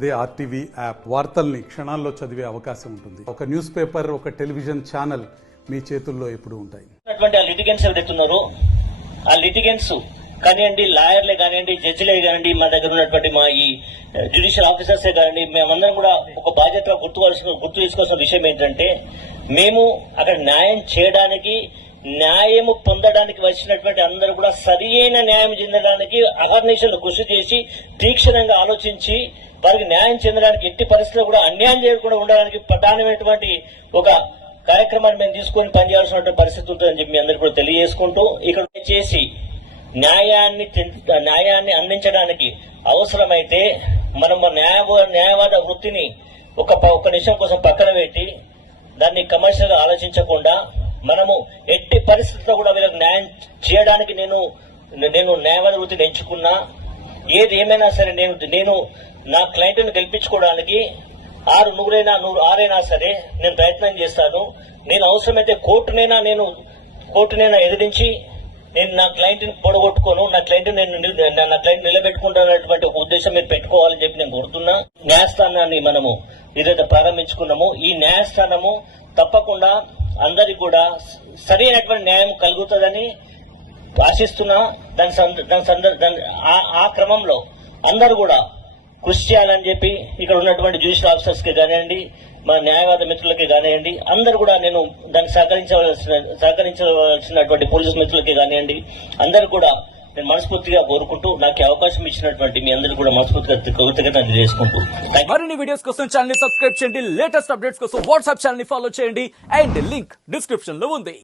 అదే RTV app వార్తల్ని క్షణాల్లో చదివే అవకాశం ఉంటుంది. ఒక న్యూస్ పేపర్, ఒక టెలివిజన్ ఛానల్ మీ చేతుల్లో ఎప్పుడు ఉంటాయి. ఆ లిటిగెంట్స్ ఎవరైతున్నారో ఆ లిటిగెంట్స్ కానివ్వండి, లాయర్లే కానివ్వండి, జడ్జిలే కానివ్వండి, మా దగ్గర ఉన్నటువంటి మా ఈ జ్యుడిషియల్ ఆఫీసర్సే కానివ్వండి, మేమందరం కూడా ఒక బాధ్యత గుర్తు తీసుకోవాల్సిన విషయం ఏంటంటే, మేము అక్కడ న్యాయం చేయడానికి, న్యాయము పొందడానికి వచ్చినటువంటి అందరూ కూడా సరి అయిన న్యాయం చెందడానికి అహర్నిశలు కృషి చేసి తీక్షణంగా ఆలోచించి వారికి న్యాయం చెందడానికి ఎట్టి పరిస్థితుల్లో కూడా అన్యాయం చేయకుండా ఉండడానికి ప్రధానమైనటువంటి ఒక కార్యక్రమాన్ని మేము తీసుకొని పనిచేయాల్సిన పరిస్థితి ఉంటుందని చెప్పి మీ అందరికీ కూడా తెలియజేసుకుంటూ, ఇక్కడ చేసి న్యాయాన్ని అందించడానికి అవసరమైతే మనం న్యాయవాద వృత్తిని ఒక నిమిషం కోసం పక్కన పెట్టి దాన్ని కమర్షియల్ గా ఆలోచించకుండా మనము ఎట్టి పరిస్థితుల్లో కూడా వీళ్ళకి న్యాయం చేయడానికి నేను న్యాయవాద వృత్తిని ఎంచుకున్నా. ఏది ఏమైనా సరే నేను నా క్లయింట్ను గెలిపించుకోవడానికి 100 సరే నేను ప్రయత్నం చేస్తాను. నేను అవసరమైతే కోర్టునైనా ఎదిరించి నేను నా క్లయింట్ ని పొడగొట్టుకోను, నా క్లయింట్ నిలబెట్టుకుంటున్నటువంటి ఒక ఉద్దేశం మీరు పెట్టుకోవాలని చెప్పి నేను కోరుతున్నా. న్యాయస్థానాన్ని మనము ఏదైతే ప్రారంభించుకున్నామో ఈ న్యాయస్థానము తప్పకుండా అందరికి కూడా సరైనటువంటి న్యాయం కలుగుతుందని ఆశిస్తున్నా. ఆ క్రమంలో అందరూ కూడా కృషి చేయాలని చెప్పి ఇక్కడ ఉన్నటువంటి జ్యుడిషియల్ ఆఫీసర్స్ కి కానివ్వండి, మన న్యాయవాద మిత్రులకి కానివ్వండి, అందరూ కూడా నేను దానికి సహకరించవలసినటువంటి పోలీసు మిత్రులకి కానివ్వండి, అందరూ కూడా నేను మనస్ఫూర్తిగా కోరుకుంటూ నాకు అవకాశం ఇచ్చినటువంటి మీ అందరూ కూడా మనస్ఫూర్తిగా కృతజ్ఞతలు తెలియజేసుకుంటూ మరిన్ని వీడియోస్ కోసం ఛానల్ ని సబ్స్క్రైబ్ చేయండి. లేటెస్ట్ అప్డేట్స్ కోసం వాట్సాప్ ఛానల్ ని ఫాలో చేయండి. అండ్ లింక్ డిస్క్రిప్షన్ లో ఉంది.